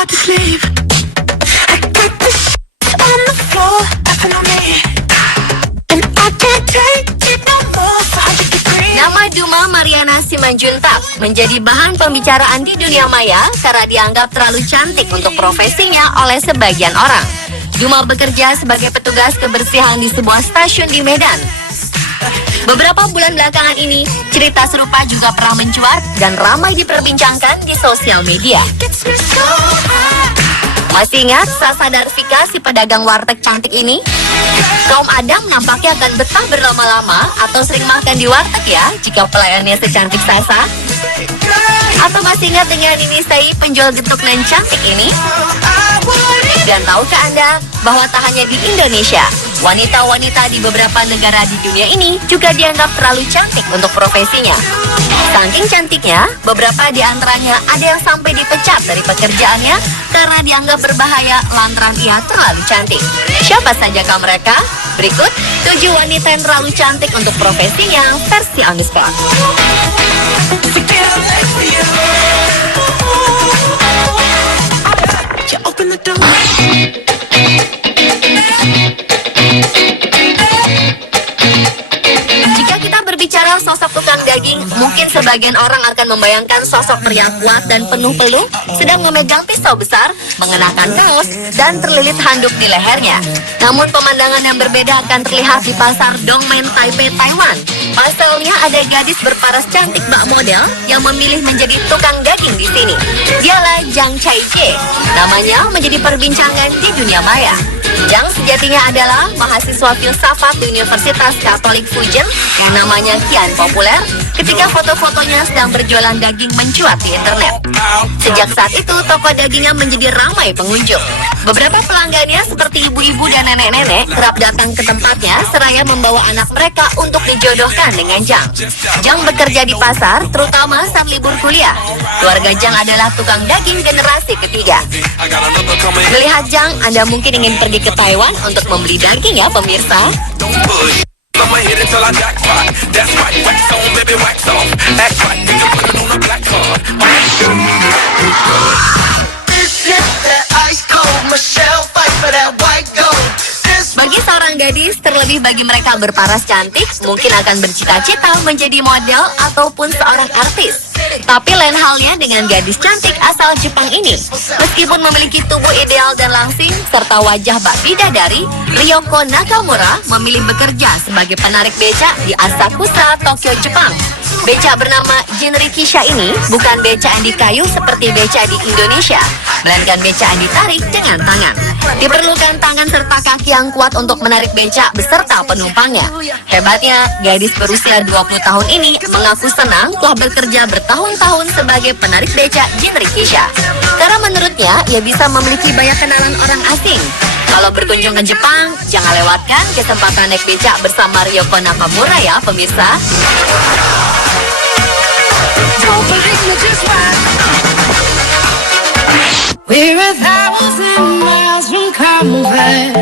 hard to sleep. I got the shit on the floor, laughing on me. And I can't take it no more, so I just agree. Nama Duma Mariana Simanjuntak menjadi bahan pembicaraan di dunia maya karena dianggap terlalu cantik untuk profesinya oleh sebagian orang. Duma bekerja sebagai petugas kebersihan di sebuah stasiun di Medan. Beberapa bulan belakangan ini, cerita serupa juga pernah mencuat dan ramai diperbincangkan di sosial media. Gets me so high. Masih ingat Sasa Darvika, si pedagang warteg cantik ini? Kaum Adam nampaknya akan betah berlama-lama atau sering makan di warteg ya jika pelayannya secantik Sasa. Atau masih ingat dengan Ninisai, penjual getuk nan cantik ini? Dan tahukah Anda bahwa tak hanya di Indonesia, wanita-wanita di beberapa negara di dunia ini juga dianggap terlalu cantik untuk profesinya. Saking cantiknya, beberapa di antaranya ada yang sampai dipecat dari pekerjaannya karena dianggap berbahaya lantaran ia terlalu cantik. Siapa sajakah mereka? Berikut 7 wanita yang terlalu cantik untuk profesinya versi on the spot. You open the door. Jika kita berbicara sosok tukang daging, mungkin sebagian orang akan membayangkan sosok pria kuat dan penuh peluh, sedang memegang pisau besar, mengenakan kaos, dan terlilit handuk di lehernya. Namun pemandangan yang berbeda akan terlihat di pasar Dongmen, Taipei, Taiwan. Pasalnya ada gadis berparas cantik bak model yang memilih menjadi tukang daging di sini. Dialah Zhang Chaijie. Namanya menjadi perbincangan di dunia maya. Zhang sejatinya adalah mahasiswa filsafat di Universitas Katolik Fujian yang namanya kian populer ketika foto-fotonya sedang berjualan daging mencuat di internet. Sejak saat itu, toko dagingnya menjadi ramai pengunjung. Beberapa pelanggannya seperti ibu-ibu dan nenek-nenek kerap datang ke tempatnya seraya membawa anak mereka untuk dijodohkan dengan Zhang. Zhang bekerja di pasar, terutama saat libur kuliah. Keluarga Zhang adalah tukang daging generasi ketiga. Melihat Zhang, Anda mungkin ingin pergi ke Taiwan untuk membeli daging ya pemirsa. I'ma hit it till I jackpot. That's right, wax on, baby, wax off. Act right, you can put it on a black card. This is that ice cold Michelle fight for that white gold. This Bagi seorang gadis, terlebih bagi mereka berparas cantik, mungkin akan bercita-cita menjadi model ataupun seorang artis. Tapi lain halnya dengan gadis cantik asal Jepang ini. Meskipun memiliki tubuh ideal dan langsing, serta wajah bak bidadari, Ryoko Nakamura memilih bekerja sebagai penarik becak di Asakusa, Tokyo, Jepang. Becak bernama Jinrikisha ini bukan becak yang dikayu seperti becak di Indonesia, melainkan becak yang ditarik dengan tangan. Diperlukan tangan serta kaki yang kuat untuk menarik becak beserta penumpangnya. Hebatnya, gadis berusia 20 tahun ini mengaku senang telah bekerja bertahun-tahun sebagai penarik becak Jinrikisha. Karena menurutnya, ia bisa memiliki banyak kenalan orang asing. Kalau berkunjung ke Jepang, jangan lewatkan kesempatan naik becak bersama Ryoko Nakamura ya, pemirsa. don't believe me, just watch. We're 1,000 miles from comfort.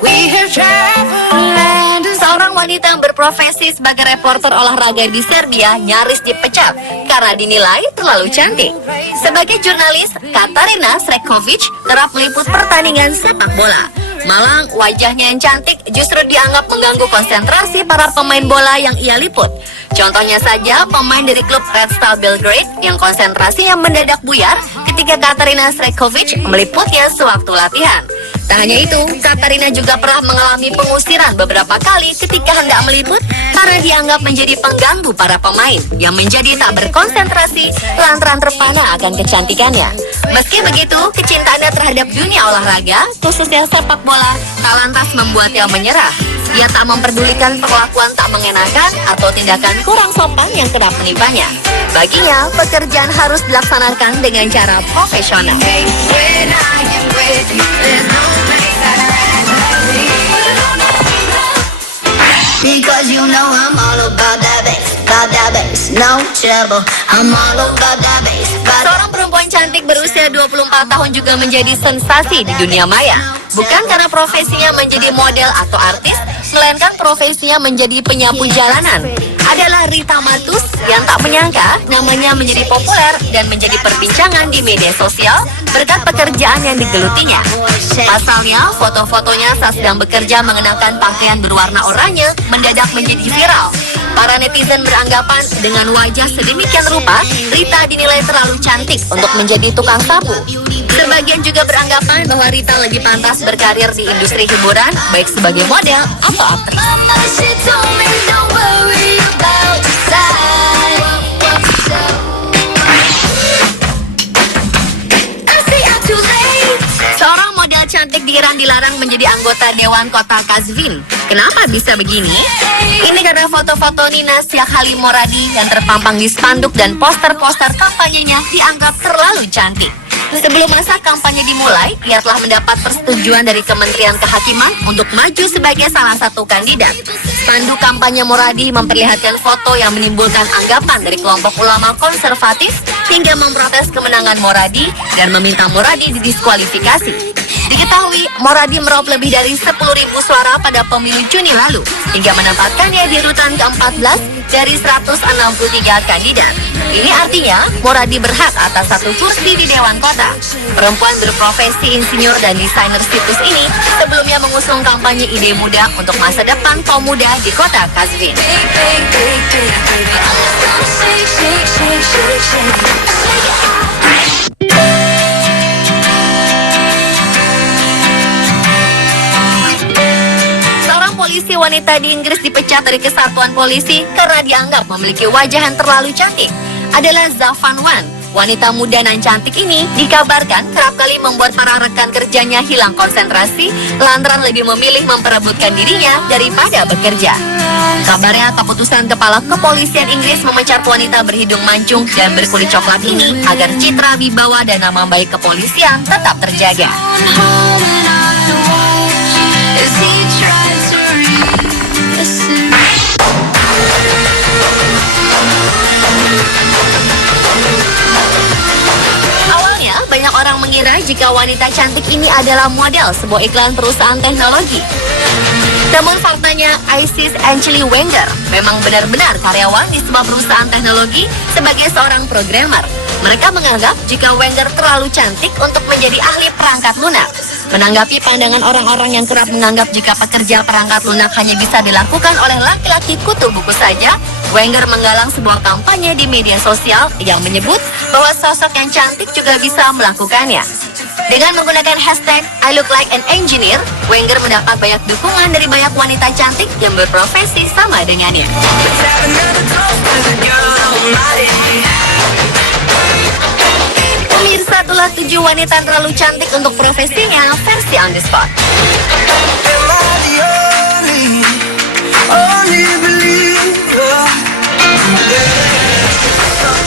We have traveled land and Seorang wanita yang berprofesi sebagai reporter olahraga di Serbia nyaris dipecat karena dinilai terlalu cantik. Sebagai jurnalis, Katarina Srekovic kerap meliput pertandingan sepak bola. Malang, wajahnya yang cantik justru dianggap mengganggu konsentrasi para pemain bola yang ia liput. Contohnya saja pemain dari klub Red Star Belgrade yang konsentrasinya mendadak buyar ketika Katarina Srekovic meliputnya sewaktu latihan. Tak hanya itu, Katarina juga pernah mengalami pengusiran beberapa kali ketika hendak meliput karena dianggap menjadi pengganggu para pemain yang menjadi tak berkonsentrasi lantaran terpana akan kecantikannya. Meski begitu, kecintaannya terhadap dunia olahraga, khususnya sepak bola, tak lantas membuatnya menyerah. Ia tak memperdulikan perlakuan tak mengenakan atau tindakan kurang sopan yang kerap menimpanya. Baginya, pekerjaan harus dilaksanakan dengan cara profesional. when I am with you, there's no place I'd rather be. Because you know I'm all about that bass, no trouble. I'm all about that bass. Seorang perempuan cantik berusia 24 tahun juga menjadi sensasi di dunia maya. Bukan karena profesinya menjadi model atau artis, melainkan profesinya menjadi penyapu jalanan. adalah Rita Matus yang tak menyangka namanya menjadi populer dan menjadi perbincangan di media sosial berkat pekerjaan yang digelutinya. Pasalnya, foto-fotonya saat sedang bekerja mengenakan pakaian berwarna oranye mendadak menjadi viral. Para netizen beranggapan dengan wajah sedemikian rupa, Rita dinilai terlalu cantik untuk menjadi tukang sapu. Sebagian juga beranggapan bahwa Rita lebih pantas berkarir di industri hiburan, baik sebagai model atau aktris. Seorang model cantik di Iran dilarang menjadi anggota Dewan Kota Kazvin. Kenapa bisa begini? Ini karena foto-foto Nina Siak Halim Moradi yang terpampang di spanduk dan poster-poster kampanyenya dianggap terlalu cantik. Sebelum masa kampanye dimulai, ia telah mendapat persetujuan dari Kementerian Kehakiman untuk maju sebagai salah satu kandidat. Spanduk kampanye Moradi memperlihatkan foto yang menimbulkan anggapan dari kelompok ulama konservatif hingga memprotes kemenangan Moradi dan meminta Moradi didiskualifikasi. Diketahui, Moradi meraup lebih dari 10.000 suara pada pemilu Juni lalu, hingga menempatkannya di urutan ke-14 dari 163 kandidat. Ini artinya, Moradi berhak atas satu kursi di Dewan Kota. Perempuan berprofesi insinyur dan desainer situs ini sebelumnya mengusung kampanye ide muda untuk masa depan kaum muda di kota Kazvin. Polisi wanita di Inggris dipecat dari kesatuan polisi karena dianggap memiliki wajah yang terlalu cantik. Adalah Zafan Wan. Wanita muda dan cantik ini dikabarkan kerap kali membuat para rekan kerjanya hilang konsentrasi lantaran lebih memilih memperebutkan dirinya daripada bekerja. Kabarnya keputusan kepala kepolisian Inggris memecat wanita berhidung mancung dan berkulit coklat ini agar citra wibawa dan nama baik kepolisian tetap terjaga. Awalnya, banyak orang mengira jika wanita cantik ini adalah model sebuah iklan perusahaan teknologi. Namun faktanya, Isis Angeli Wenger memang benar-benar karyawan di sebuah perusahaan teknologi sebagai seorang programmer. Mereka menganggap jika Wenger terlalu cantik untuk menjadi ahli perangkat lunak. Menanggapi pandangan orang-orang yang kerap menganggap jika pekerja perangkat lunak hanya bisa dilakukan oleh laki-laki kutu buku saja, Wenger menggalang sebuah kampanye di media sosial yang menyebut bahwa sosok yang cantik juga bisa melakukannya. Dengan menggunakan hashtag I look like an engineer, Wenger mendapat banyak dukungan dari banyak wanita cantik yang berprofesi sama dengannya. Pemirsa, itulah 7 wanita terlalu cantik untuk profesinya versi On The Spot.